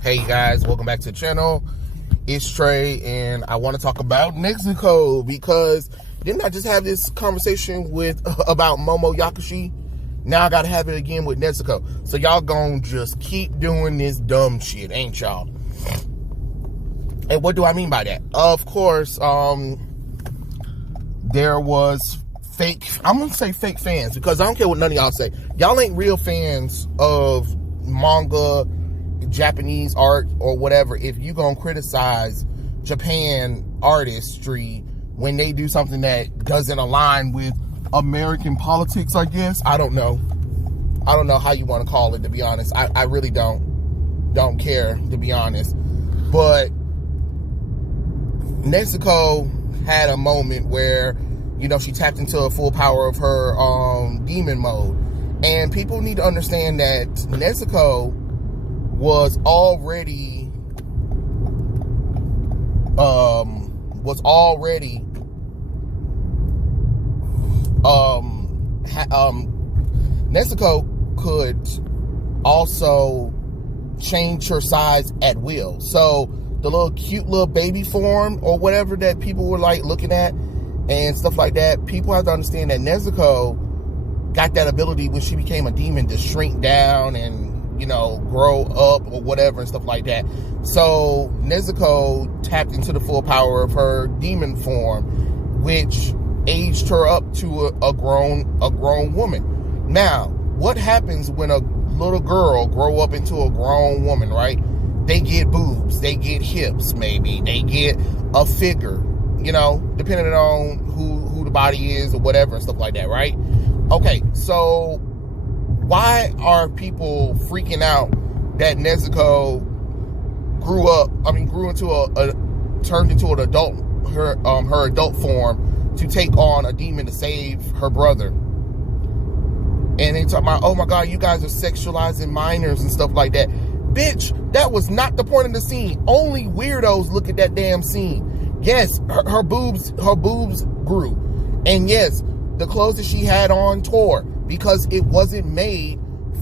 Hey guys, welcome back to the channel. It's Trey, and I want to talk about Nezuko because didn't I just have this conversation about Momo Yakushi? Now I gotta have it again with Nezuko. So y'all gonna just keep doing this dumb shit, ain't y'all? And what do I mean by that? Of course, there was I'm gonna say fake fans, because I don't care what none of y'all say. Y'all ain't real fans of manga, Japanese art, or whatever if you gonna criticize Japan artistry when they do something that doesn't align with American politics, I guess. I don't know how you want to call it, to be honest. I really don't care, to be honest. But Nezuko had a moment where, you know, she tapped into the full power of her demon mode. And people need to understand that Nezuko was already Nezuko could also change her size at will. So the little cute little baby form or whatever that people were like looking at and stuff like that, people have to understand that Nezuko got that ability when she became a demon to shrink down and, you know, grow up or whatever and stuff like that. So Nezuko tapped into the full power of her demon form, which aged her up to a grown woman. Now, what happens when a little girl grow up into a grown woman, right? They get boobs, they get hips, maybe they get a figure, you know, depending on who the body is or whatever and stuff like that, right? Okay, so why are people freaking out that Nezuko turned into an adult, her adult form to take on a demon to save her brother? And they talk about, oh my God, you guys are sexualizing minors and stuff like that. Bitch, that was not the point of the scene. Only weirdos look at that damn scene. Yes, her boobs grew. And yes, the clothes that she had on tore, because it wasn't made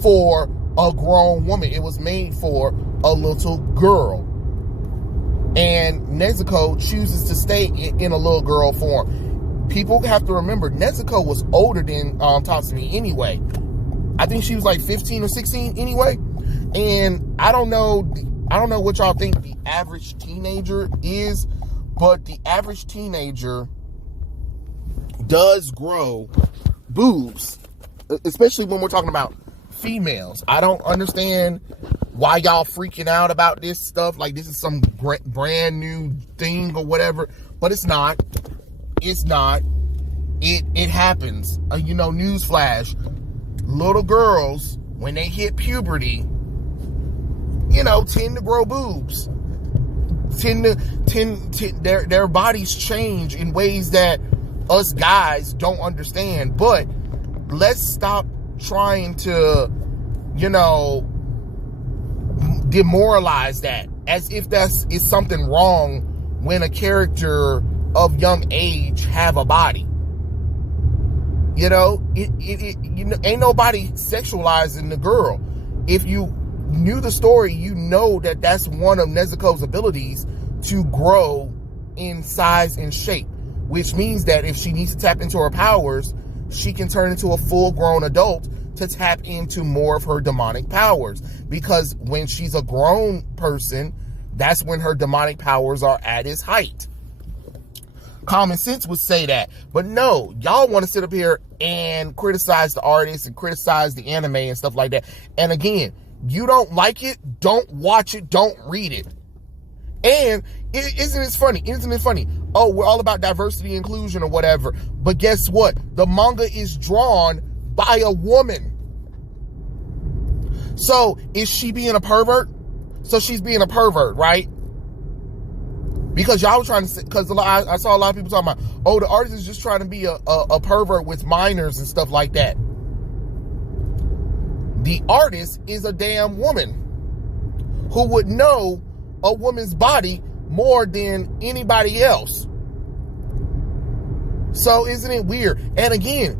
for a grown woman. It was made for a little girl. And Nezuko chooses to stay in a little girl form. People have to remember, Nezuko was older than Tatsumi anyway. I think she was like 15 or 16 anyway. And I don't know what y'all think the average teenager is, but the average teenager does grow boobs, especially when we're talking about females. I don't understand why y'all freaking out about this stuff like this is some brand new thing or whatever, but it's not. It happens. You know, newsflash, little girls, when they hit puberty, you know, tend to grow boobs. Their bodies change in ways that us guys don't understand. But let's stop trying to, you know, demoralize that as if is something wrong when a character of young age have a body. You know, you know, ain't nobody sexualizing the girl. If you knew the story, you know that that's one of Nezuko's abilities to grow in size and shape, which means that if she needs to tap into her powers, she can turn into a full-grown adult to tap into more of her demonic powers. Because when she's a grown person, that's when her demonic powers are at its height. Common sense would say that. But no, y'all want to sit up here and criticize the artists and criticize the anime and stuff like that. And again, you don't like it, don't watch it, don't read it. And isn't it funny? Oh, we're all about diversity, inclusion, or whatever. But guess what? The manga is drawn by a woman. So is she being a pervert? So she's being a pervert, right? Because y'all were trying to say, because I saw a lot of people talking about, oh, the artist is just trying to be a pervert with minors and stuff like that. The artist is a damn woman who would know a woman's body more than anybody else. So isn't it weird? And again,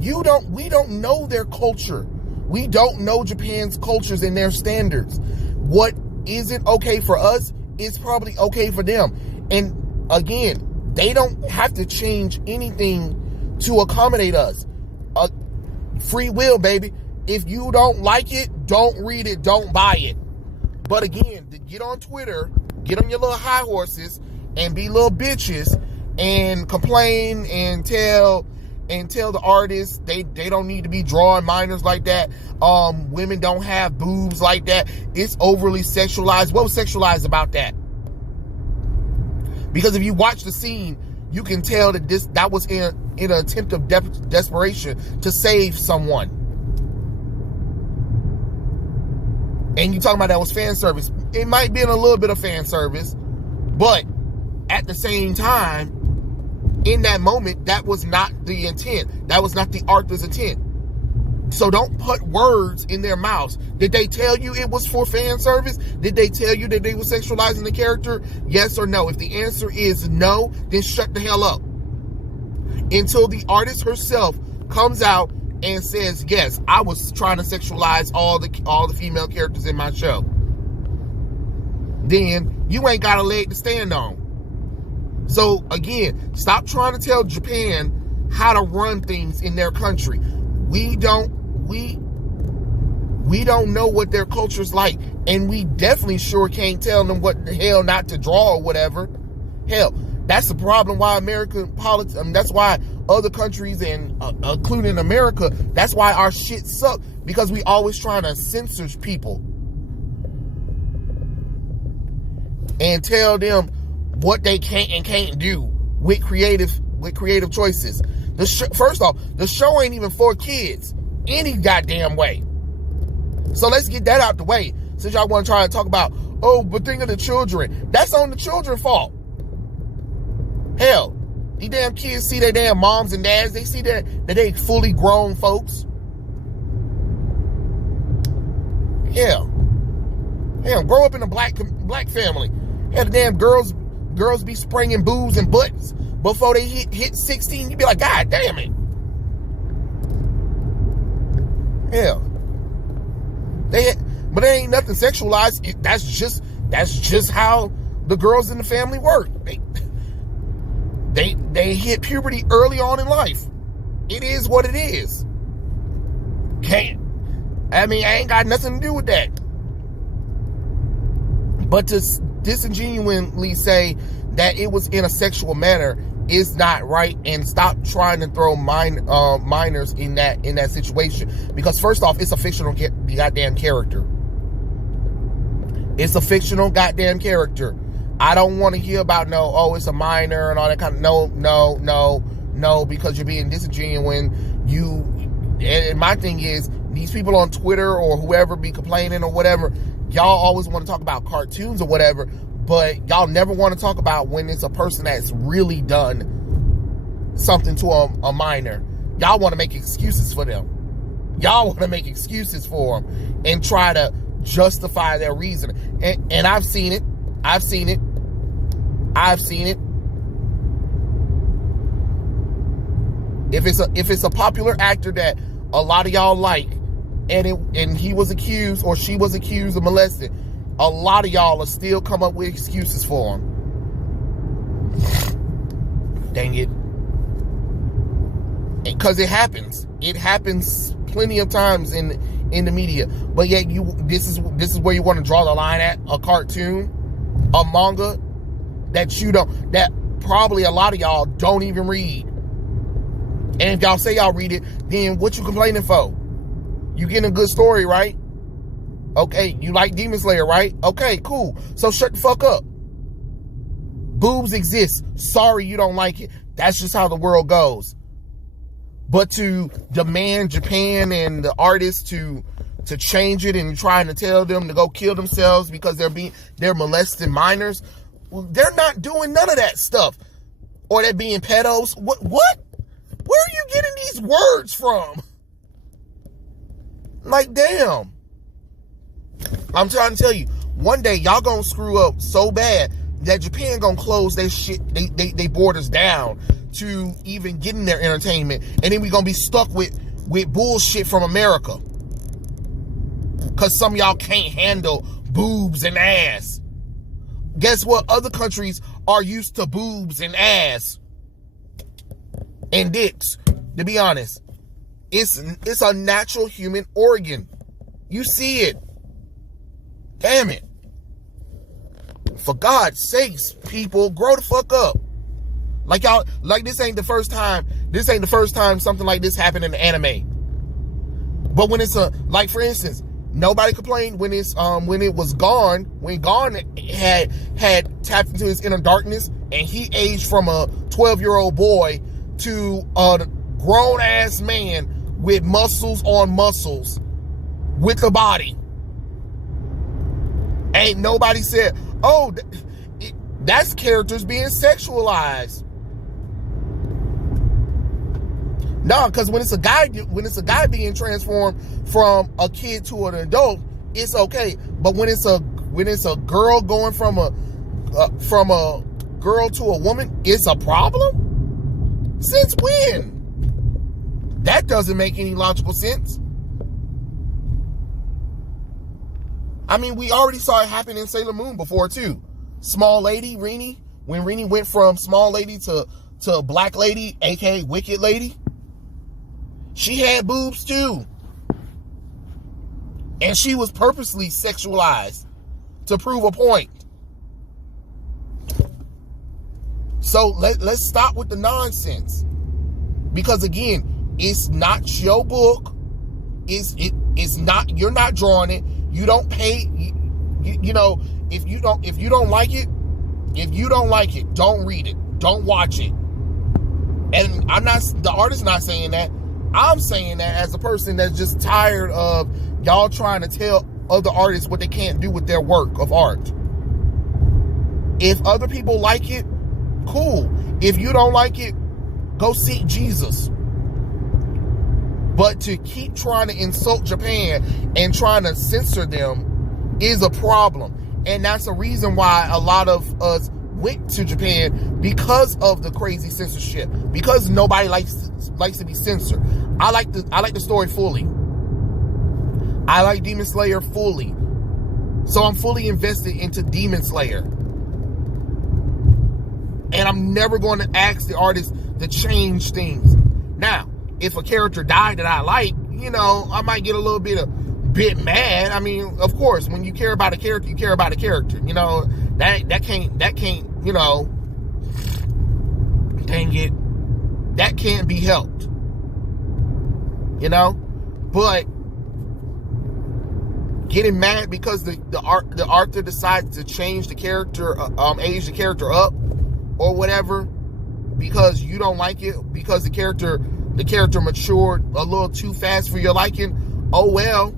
we don't know their culture. We don't know Japan's cultures and their standards. What isn't okay for us, it's probably okay for them. And again, they don't have to change anything to accommodate us. Free will, baby. If you don't like it, don't read it, don't buy it. But again, to get on Twitter, get on your little high horses and be little bitches and complain and tell the artists they don't need to be drawing minors like that. Women don't have boobs like that. It's overly sexualized. What was sexualized about that? Because if you watch the scene, you can tell that was in an attempt of desperation to save someone. And you talking about that was fan service. It might be in a little bit of fan service, but at the same time, in that moment, that was not the intent. That was not the author's intent. So don't put words in their mouths. Did they tell you it was for fan service? Did they tell you that they were sexualizing the character? Yes or no? If the answer is no, then shut the hell up. Until the artist herself comes out and says, yes, I was trying to sexualize all the female characters in my show. Then you ain't got a leg to stand on. So again, stop trying to tell Japan how to run things in their country. We don't know what their culture's like, and we definitely sure can't tell them what the hell not to draw or whatever. Hell, that's the problem why American politics, that's why other countries, and including America, that's why our shit suck, because we always trying to censor people and tell them what they can and can't do with creative choices. First off, the show ain't even for kids any goddamn way. So let's get that out the way, since y'all want to try to talk about, but think of the children. That's on the children's fault. Hell, these damn kids see their damn moms and dads. They see that they fully grown folks. Hell, grow up in a black family. Hell, the damn girls be spraying boobs and butts before they hit 16. You be like, God damn it. Hell, but there ain't nothing sexualized. That's just how the girls in the family work. They hit puberty early on in life. It is what it is. I ain't got nothing to do with that. But to disingenuously say that it was in a sexual manner is not right, and stop trying to throw minors in that situation. Because first off, it's a fictional goddamn character. It's a fictional goddamn character. I don't want to hear about it's a minor and all that kind of no, because you're being disingenuous. And my thing is, these people on Twitter or whoever be complaining or whatever, y'all always want to talk about cartoons or whatever, but y'all never want to talk about when it's a person that's really done something to a minor. Y'all want to make excuses for them. Y'all want to make excuses for them and try to justify their reason. And I've seen it. If it's a popular actor that a lot of y'all like, and he was accused or she was accused of molesting, a lot of y'all will still come up with excuses for him. Dang it. Because it happens. It happens plenty of times in the media. But yet this is where you want to draw the line at. A cartoon, a manga that probably a lot of y'all don't even read. And if y'all say y'all read it, then what you complaining for? You getting a good story, right? Okay, you like Demon Slayer, right? Okay, cool. So shut the fuck up. Boobs exist. Sorry you don't like it. That's just how the world goes. But to demand Japan and the artists to change it and trying to tell them to go kill themselves because they're molesting minors, well, they're not doing none of that stuff. Or they're being pedos. What? Where are you getting these words from? Like, damn. I'm trying to tell you, one day y'all gonna screw up so bad that Japan gonna close their shit, they borders down to even getting their entertainment, and then we gonna be stuck with bullshit from America. Cause some of y'all can't handle boobs and ass. Guess what? Other countries are used to boobs and ass and dicks, to be honest. It's a natural human organ. You see it. Damn it. For God's sakes, people, grow the fuck up. Like y'all, like this ain't the first time something like this happened in the anime. But when it's like for instance, nobody complained when it was Gon, when Gon had tapped into his inner darkness and he aged from a 12-year-old boy to a grown ass man with muscles on muscles with a body. Ain't nobody said, oh, that's characters being sexualized. No, because when it's a guy being transformed from a kid to an adult, it's okay. But when it's a girl going from a girl to a woman, it's a problem? Since when? That doesn't make any logical sense. I mean, we already saw it happen in Sailor Moon before too. Small Lady, Rini, when Rini went from Small Lady to Black Lady, aka Wicked Lady, she had boobs too. And she was purposely sexualized to prove a point. So let's stop with the nonsense. Because again, it's not your book. It's not, you're not drawing it. You don't pay, you know, if you don't like it, don't read it. Don't watch it. And the artist's not saying that. I'm saying that as a person that's just tired of y'all trying to tell other artists what they can't do with their work of art. If other people like it, cool. If you don't like it, go seek Jesus. But to keep trying to insult Japan and trying to censor them is a problem. And that's the reason why a lot of us went to Japan, because of the crazy censorship. Because nobody likes to be censored. I like the story fully. I like Demon Slayer fully. So I'm fully invested into Demon Slayer. And I'm never going to ask the artist to change things. Now, if a character died that I like, you know, I might get a little bit mad. I mean, of course, when you care about a character, you care about a character. You know, that can't, you know, dang it, that can't be helped. You know, but getting mad because the author decides to change the character, age the character up or whatever, because you don't like it, because the character matured a little too fast for your liking. Oh well,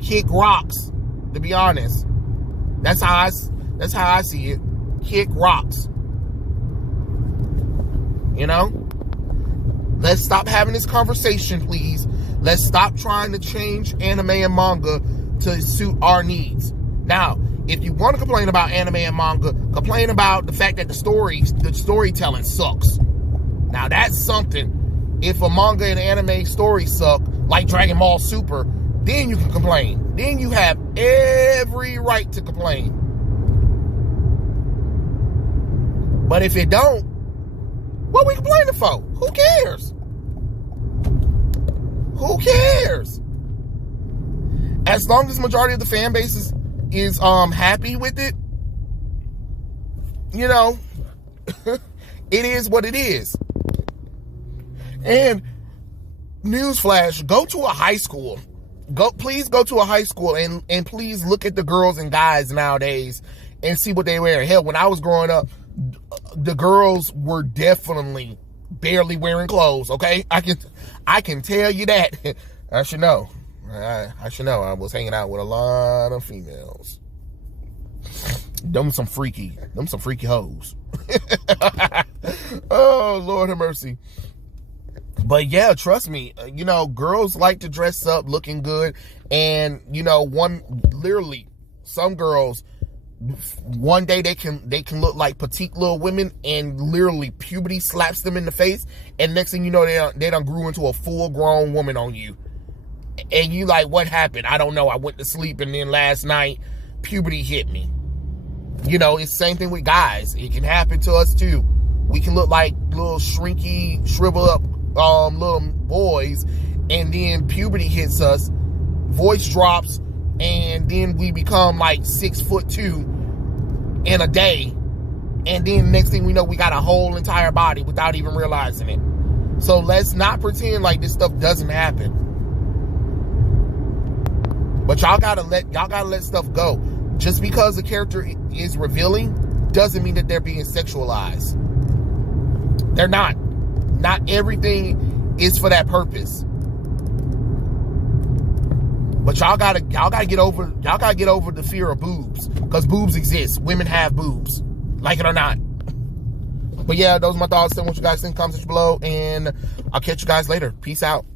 kick rocks. To be honest, that's how I see it. Kick rocks. You know, let's stop having this conversation, please. Let's stop trying to change anime and manga to suit our needs. Now, if you want to complain about anime and manga, complain about the fact that the storytelling sucks. Now that's something. If a manga and anime story suck, like Dragon Ball Super, then you can complain. Then you have every right to complain. But if it don't, what are we complaining for? Who cares? Who cares? As long as the majority of the fan base is happy with it, you know, it is what it is. And newsflash, go to a high school. Please go to a high school and please look at the girls and guys nowadays and see what they wear. Hell, when I was growing up, the girls were definitely barely wearing clothes. Okay, I can tell you that. I should know. I should know. I was hanging out with a lot of females. Them some freaky hoes. Oh, Lord have mercy. But yeah, trust me, you know, girls like to dress up looking good. And, you know, some girls, one day they can look like petite little women, and literally puberty slaps them in the face. And next thing you know, they done grew into a full grown woman on you. And you like, what happened? I don't know. I went to sleep, and then last night puberty hit me. You know, it's the same thing with guys. It can happen to us too. We can look like little shrinky, shrivel up little boys, and then puberty hits us, voice drops, and then we become like 6'2" in a day, and then next thing we know, we got a whole entire body without even realizing it. So let's not pretend like this stuff doesn't happen. But y'all gotta let stuff go. Just because the character is revealing doesn't mean that they're being sexualized. They're not. Not everything is for that purpose. But y'all gotta get over the fear of boobs, because boobs exist. Women have boobs, like it or not. But yeah, those are my thoughts. Tell me what you guys think. Comment below, and I'll catch you guys later. Peace out.